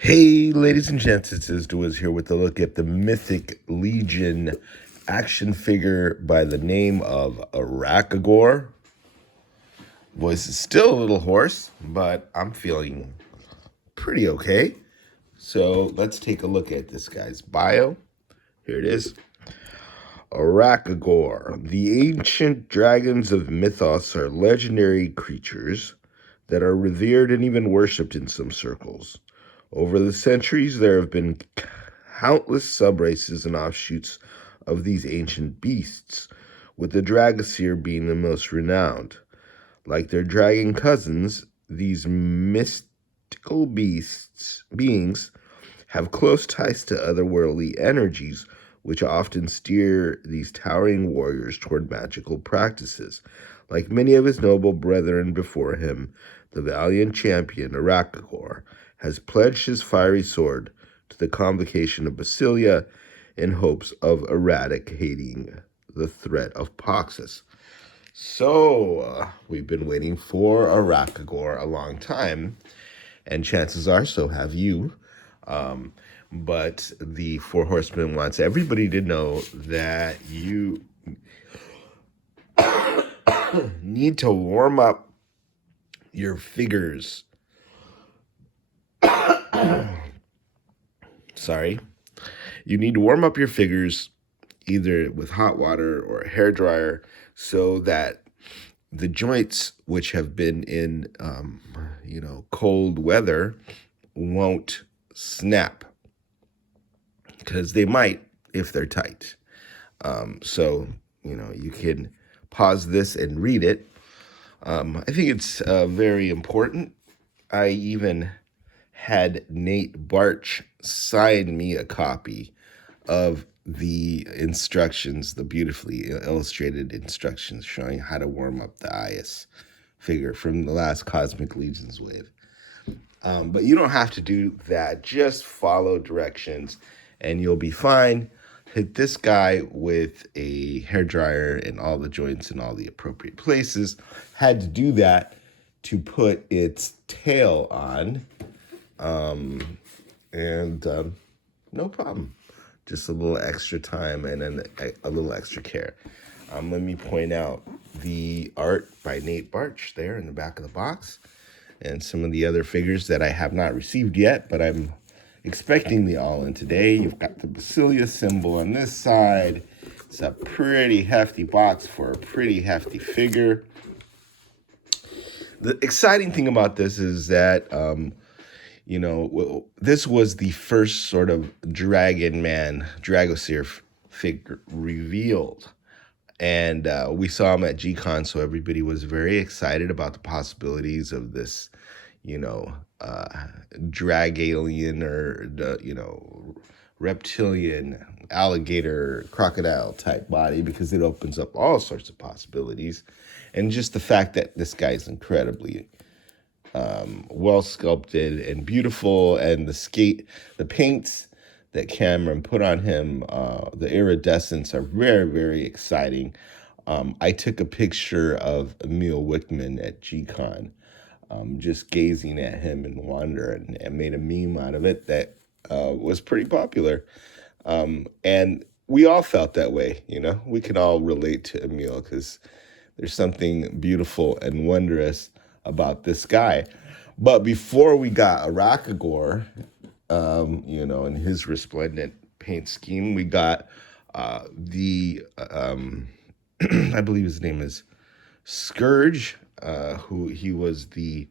Hey, ladies and gents, it's Izduaz here with a look at the Mythic Legion action figure by the name of Aracagorr. Voice is still a little hoarse, but I'm feeling pretty okay. So let's take a look at this guy's bio. Here it is. Aracagorr. The ancient dragons of mythos are legendary creatures that are revered and even worshipped in some circles. Over the centuries, there have been countless subraces and offshoots of these ancient beasts, with the Dragoseer being the most renowned. Like their dragon cousins, these mystical beings have close ties to otherworldly energies, which often steer these towering warriors toward magical practices. Like many of his noble brethren before him, the valiant champion Aracagorr has pledged his fiery sword to the convocation of Basilia in hopes of eradicating the threat of Poxus. So, we've been waiting for Aracagorr a long time, and chances are so have you. But the Four Horsemen wants everybody to know that you need to warm up your figures. Sorry. You need to warm up your figures either with hot water or a hair dryer so that the joints, which have been in, cold weather, won't snap, because they might if they're tight. You can pause this and read it. I think it's very important. I even had Nate Barch sign me a copy of the instructions, the beautifully illustrated instructions showing how to warm up the Ias figure from the last Cosmic Legions wave. But you don't have to do that. Just follow directions and you'll be fine. Hit this guy with a hairdryer in all the joints in all the appropriate places. Had to do that to put its tail on. No problem. Just a little extra time and then a little extra care. Let me point out the art by Nate Barch there in the back of the box, and some of the other figures that I have not received yet, but I'm expecting the all-in today. You've got the Basilia symbol on this side. It's a pretty hefty box for a pretty hefty figure. The exciting thing about this is that this was the first sort of Dragoseer figure revealed. And we saw him at G-Con, so everybody was very excited about the possibilities of this, drag alien or, reptilian, alligator, crocodile type body, because it opens up all sorts of possibilities. And just the fact that this guy's incredibly well sculpted and beautiful, and the paints that Cameron put on him, the iridescence, are very, very exciting. I took a picture of Emil Wickman at G-Con, just gazing at him in wonder, and made a meme out of it that was pretty popular. And we all felt that way, We can all relate to Emil because there's something beautiful and wondrous about this guy. But before we got Aracagorr, in his resplendent paint scheme, we got I believe his name is Scourge, who he was the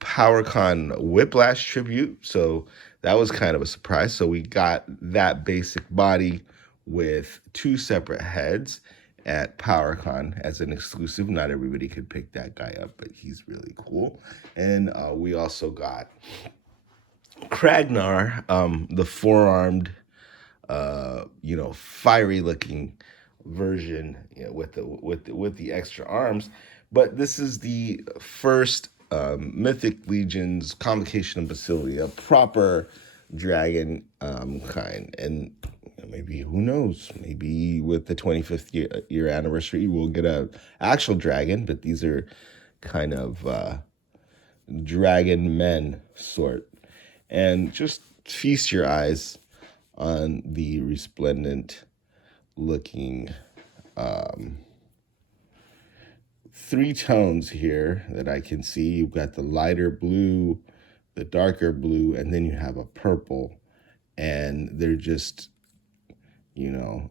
PowerCon Whiplash tribute. So that was kind of a surprise. So we got that basic body with two separate heads at PowerCon as an exclusive. Not everybody could pick that guy up, but he's really cool. And we also got Kragnar, the four-armed, fiery-looking version, with the extra arms. But this is the first Mythic Legion's Convocation of Basilia, proper dragon kind. And maybe, who knows, maybe with the 25th year anniversary, we'll get a actual dragon, but these are kind of dragon men sort. And just feast your eyes on the resplendent looking three tones here that I can see. You've got the lighter blue, the darker blue, and then you have a purple. And they're just, you know,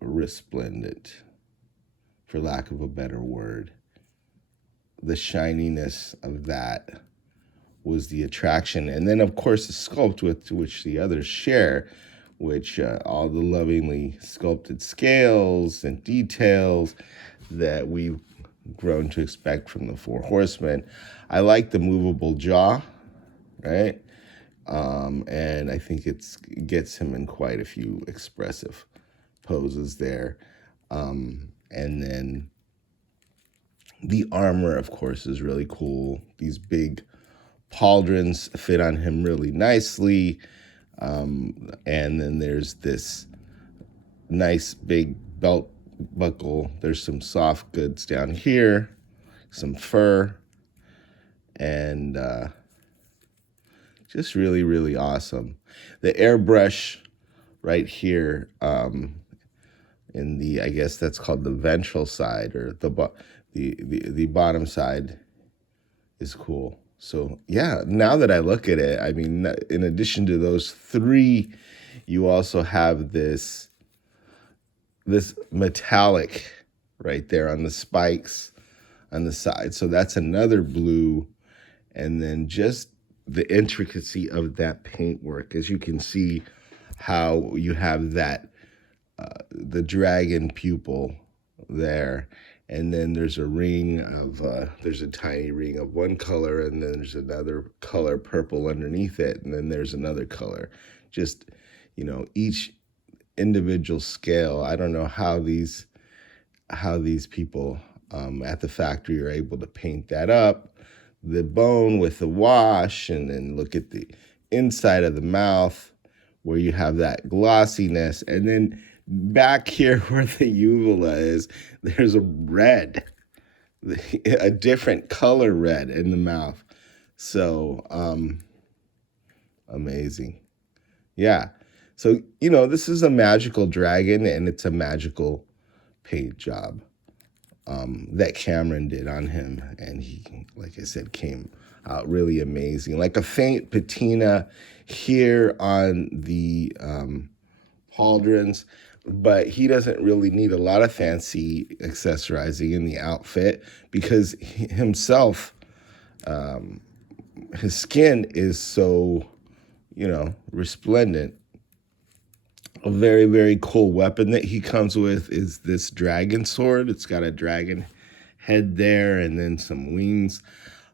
resplendent, for lack of a better word. The shininess of that was the attraction. And then, of course, the sculpt with which the others share, which all the lovingly sculpted scales and details that we've grown to expect from the Four Horsemen. I like the movable jaw, right? And I think it gets him in quite a few expressive poses there. And then the armor, of course, is really cool. These big pauldrons fit on him really nicely. And then there's this nice big belt buckle. There's some soft goods down here, some fur, and just really, really awesome. The airbrush right here in the, I guess that's called the ventral side, or the bottom side, is cool. So yeah, now that I look at it, I mean, in addition to those three, you also have this metallic right there on the spikes on the side. So that's another blue. And then just the intricacy of that paintwork, as you can see how you have that, the dragon pupil there. And then there's a ring of, there's a tiny ring of one color, and then there's another color purple underneath it. And then there's another color. Just, you know, each individual scale. I don't know how these people at the factory are able to paint that up. The bone with the wash, and then look at the inside of the mouth where you have that glossiness. And then back here where the uvula is, there's a red, a different color red in the mouth. So amazing. Yeah. So, you know, this is a magical dragon, and it's a magical paint job that Cameron did on him. And he, like I said, came out really amazing. Like a faint patina here on the pauldrons, but he doesn't really need a lot of fancy accessorizing in the outfit, because himself, his skin is so, you know, resplendent. A very, very cool weapon that he comes with is this dragon sword. It's got a dragon head there and then some wings.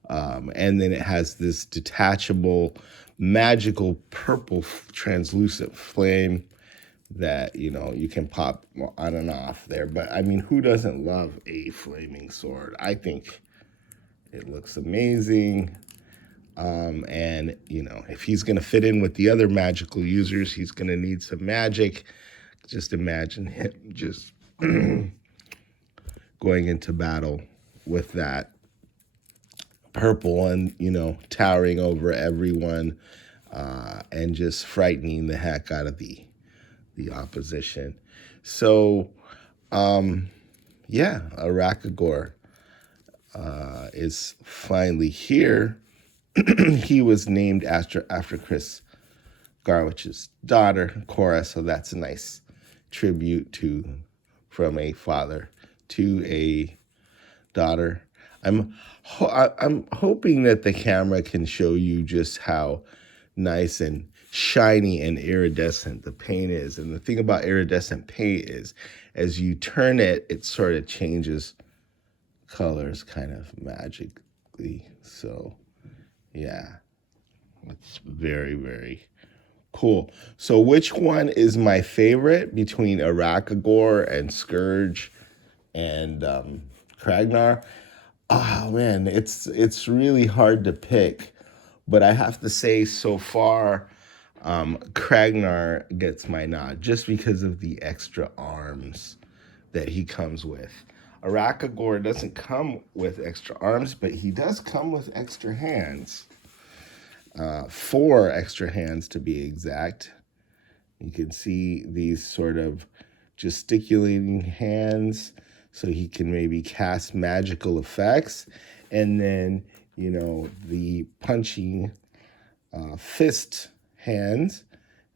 And then it has this detachable, magical purple translucent flame that, you know, you can pop on and off there. But I mean, who doesn't love a flaming sword? I think it looks amazing. And, you know, if he's going to fit in with the other magical users, he's going to need some magic. Just imagine him just going into battle with that purple one, you know, towering over everyone, and just frightening the heck out of the opposition. So, yeah, Aracagorr is finally here. He was named after Chris Garwich's daughter, Cora, so that's a nice tribute from a father to a daughter. I'm hoping that the camera can show you just how nice and shiny and iridescent the paint is. And the thing about iridescent paint is, as you turn it, it sort of changes colors kind of magically. So yeah, it's very, very cool. So which one is my favorite between Aracagorr and Scourge and Kragnar? Oh man, it's really hard to pick, but I have to say so far, Kragnar gets my nod just because of the extra arms that he comes with. Aracagorr doesn't come with extra arms, but he does come with extra hands. 4 extra hands to be exact. You can see these sort of gesticulating hands so he can maybe cast magical effects. And then, the punching fist hands.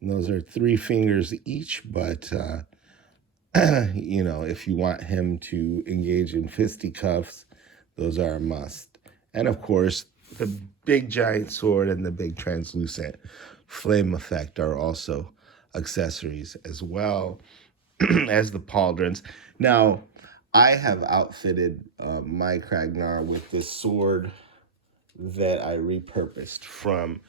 And those are 3 fingers each, but, if you want him to engage in fisticuffs, those are a must. And of course, the big giant sword and the big translucent flame effect are also accessories as well as the pauldrons. Now, I have outfitted my Kragnar with this sword that I repurposed from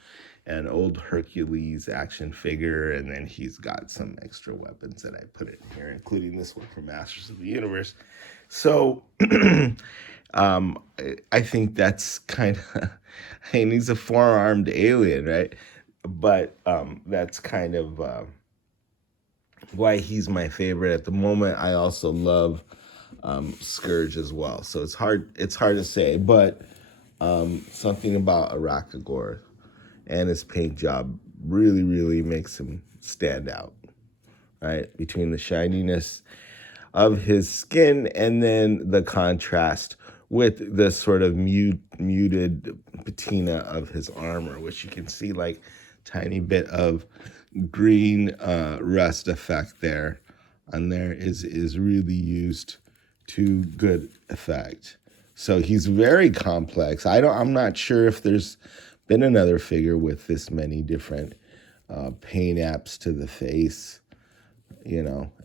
an old Hercules action figure, and then he's got some extra weapons that I put in here, including this one from Masters of the Universe. So I think that's kind of, he's a 4-armed alien, right? But that's kind of why he's my favorite at the moment. I also love Scourge as well. So it's hard to say, but something about Aracagorr and his paint job really, really makes him stand out, right? Between the shininess of his skin and then the contrast with the sort of muted patina of his armor, which you can see like tiny bit of green rust effect there on there is really used to good effect. So he's very complex. I'm not sure if there's been another figure with this many different paint apps to the face.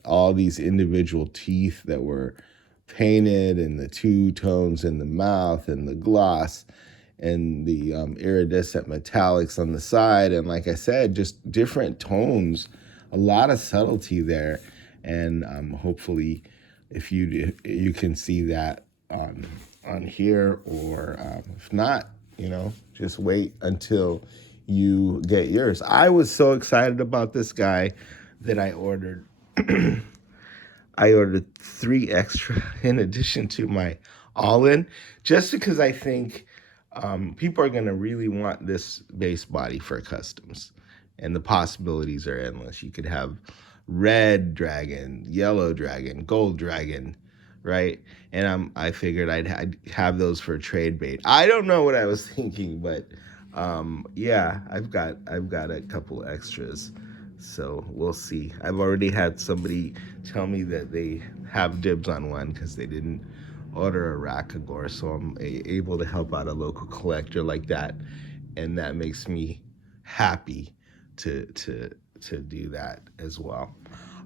All these individual teeth that were painted, and the 2 tones in the mouth, and the gloss, and the iridescent metallics on the side. And like I said, just different tones, a lot of subtlety there. And hopefully, if you can see that on here, or if not, just wait until you get yours. I was so excited about this guy that I ordered 3 extra in addition to my all-in, just because I think people are going to really want this base body for customs, and the possibilities are endless. You could have red dragon, yellow dragon, gold dragon, right? And I figured I'd have those for trade bait. I don't know what I was thinking, but yeah, I've got a couple extras. So we'll see. I've already had somebody tell me that they have dibs on one because they didn't order a Aracagorr, so I'm able to help out a local collector like that, and that makes me happy to do that as well.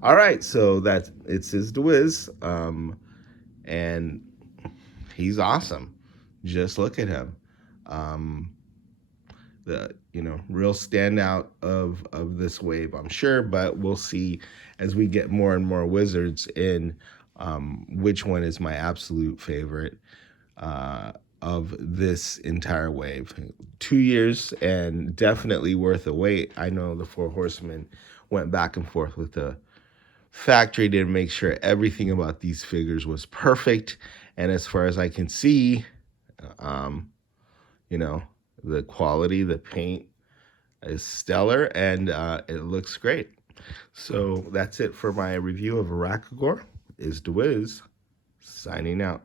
All right, so it's his Dwiz, and he's awesome. Just look at him. The real standout of this wave, I'm sure, but we'll see as we get more and more wizards in which one is my absolute favorite of this entire wave. 2 years and definitely worth a wait. I know the 4 Horsemen went back and forth with the factory to make sure everything about these figures was perfect, and as far as I can see, the quality, the paint is stellar, and it looks great. So that's it for my review of Aracagorr. Is Dwiz signing out.